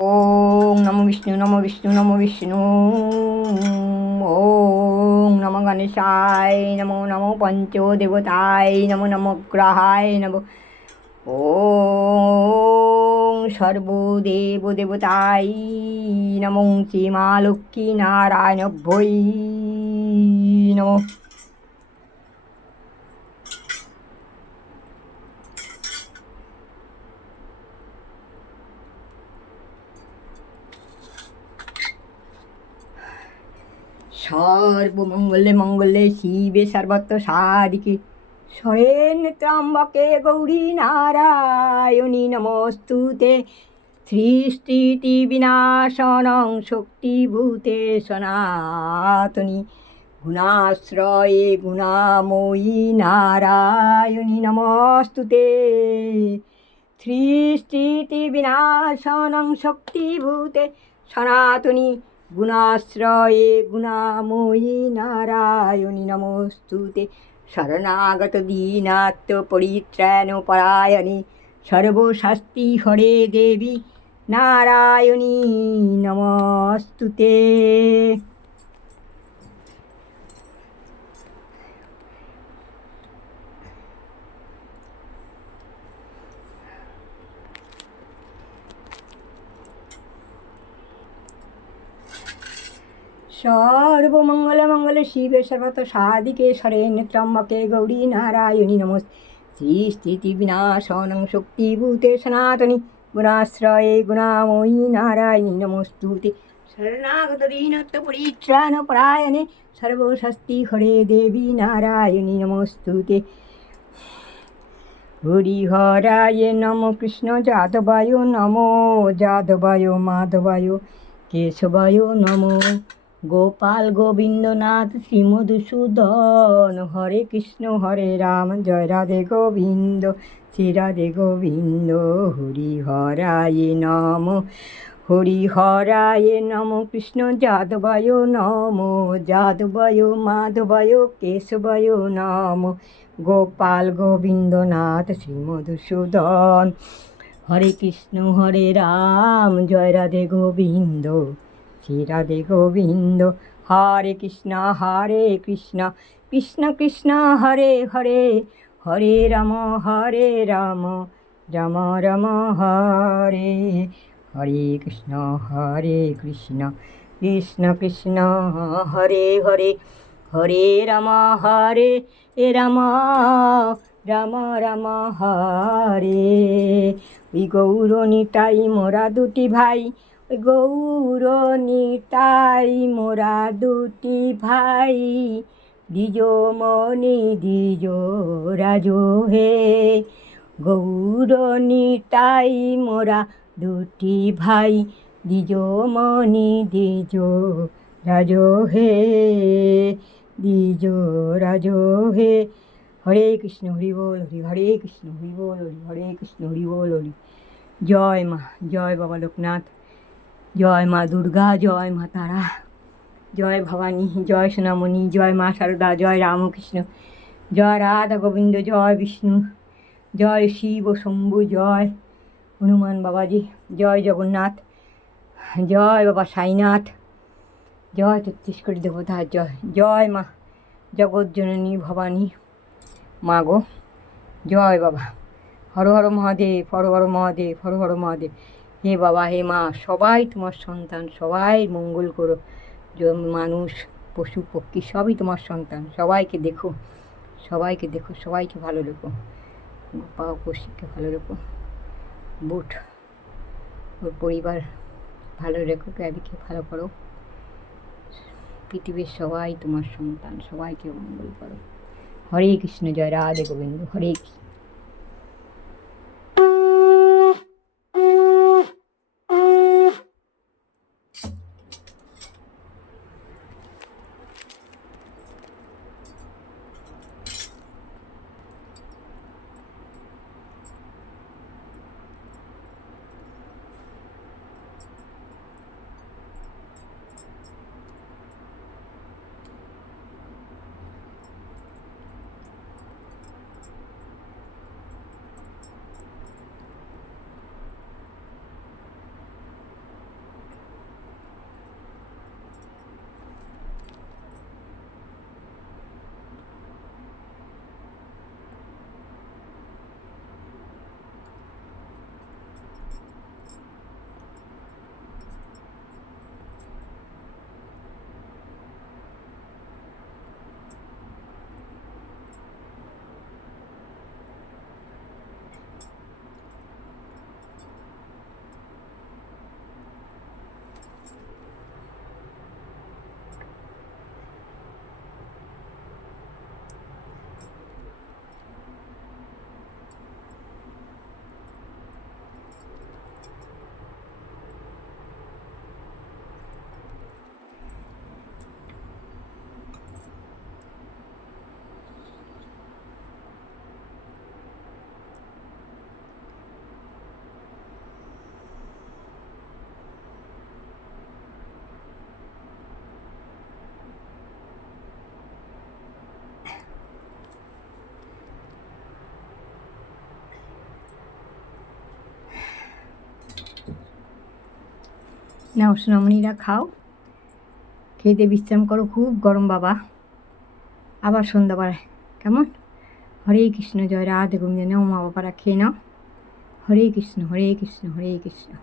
ওং নমো বিষ্ণু নমো বিষ্ণু নমো বিষ্ণু ওং নমো গণেশায় নমো নমো পঞ্চদেবতায় নমো নমো গ্রহায় নমো ওং সর্বদেব দেবতায় নমো শ্রীমা লক্ষ্মী নারায়ণ ভৈ নমো সর্বমঙ্গলে মঙ্গলে শিবে সর্বত্র সাদিকে সরেন ত্রম্বকে গৌরী নারায়ণী নমস্তুতে। সৃষ্টিতি বিনাশনং শক্তিভূতে সনাতনী। গুণাশ্রয়ে গুণাময়ী নারায়ণী নমস্তুতে। সৃষ্টিতি বিনাশনং শক্তিভূতে সনাতনী। গুণাশ্রয়ে গুণাময়ী নারায়ণী নমস্তুতে শরণাগত দীনাত্ম পরিত্রাণ পরায়ণী সর্বশাস্তি হরে দেবী নারায়ণী নমস্তুতে সর্বমঙ্গল মঙ্গল শিবে সর্বত সাদিকে সরেন ত্রম্বকে গৌরী নারায়ণী নমস শ্রী স্থিতি বিনাশনং শক্তিভূতে সনাতনী গুণাশ্রয়ে গুণাময়ী নারায়ণী নমস্তুতে। শরণাগত দীনত্ব পরিত্রাণ পরায়ণে সর্বশস্তি হরে দেবী নারায়ণী নমস্তুতে। হরিহরায় নম কৃষ্ণ যাদবায় নমো, যাদবায় মাধবায় কেশবায় নমো। গোপাল গোবিন্দনাথ শ্রীমধুসূদন, হরে কৃষ্ণ, হরে রাম, জয় রাধে গোবিন্দ, শ্রী রাধে গোবিন্দ হরি হরায় নম হরি হরায় নম, কৃষ্ণ যাদবায় নম, যাদবায়, মাধবায়, কেশবায় নম, গোপাল গোবিন্দনাথ শ্রীমধুসূদন, হরে কৃষ্ণ, হরে রাম, জয় রাধে গোবিন্দ। রাধে গোবিন্দ, হরে কৃষ্ণ হরে কৃষ্ণ কৃষ্ণ কৃষ্ণ, হরে হরে হরে রাম হরে রাম রাম রাম, হরে হরে কৃষ্ণ হরে কৃষ্ণ কৃষ্ণ কৃষ্ণ, হরে হরে হরে রাম হরে রাম রাম রাম, হরে। ওই গৌরনিতাই মোরা দুটি ভাই গৌরনিতাই মোরা দুটি ভাই। দ্বিজ মণি দ্বিজ রাজো হে। গৌরনিতাই মোরা দুটি ভাই। দ্বিজ মণি দ্বিজ রাজ হে। দ্বিজ রাজ হে। হরে কৃষ্ণ, হরি বল, হরি, হরে কৃষ্ণ, হরি বল, হরি, হরে কৃষ্ণ, হরি বল, হরি। জয় মা, জয় বাবা লোকনাথ। জয় মা দুর্গা, জয় মা তারা, জয় ভবানী, জয় সোনামণি, জয় মা সারদা, জয় রামকৃষ্ণ, জয় রাধা গোবিন্দ, জয় বিষ্ণু, জয় শিব শম্ভু, জয় হনুমান বাবাজি, জয় জগন্নাথ, জয় বাবা সাইনাথ, জয় ছত্তিশগড় দেবতা, জয় জয় মা জগৎজননী ভবানী, মা গো, জয় বাবা। হর হর মহাদেব, হর হর মহাদেব, হর হর মহাদেব। হে বাবা, হে মা, সবাই তোমার সন্তান, সবাই মঙ্গল করো। মানুষ, পশু, পক্ষী, সবই তোমার সন্তান, সবাইকে দেখো সবাইকে দেখো, সবাইকে ভালো রেখো। গোপা পশিকে ভালো রেখো। বুট, ওর পরিবার ভালো রেখো ক্যাবিকে ভালো করো। পৃথিবীর সবাই তোমার সন্তান, সবাইকে মঙ্গল করো। হরে কৃষ্ণ, জয় রাধে গোবিন্দ, হরে কৃষ্ণ। নাও সোনামণিরা খাও। খেতে বিশ্রাম করো খুব গরম বাবা। আবার সন্ধ্যাবেলায়, কেমন? হরে কৃষ্ণ, জয় রাধে গোবিন্দ, নাও মা বাবারা খেয়ে নাও। হরে কৃষ্ণ হরে কৃষ্ণ হরে কৃষ্ণ।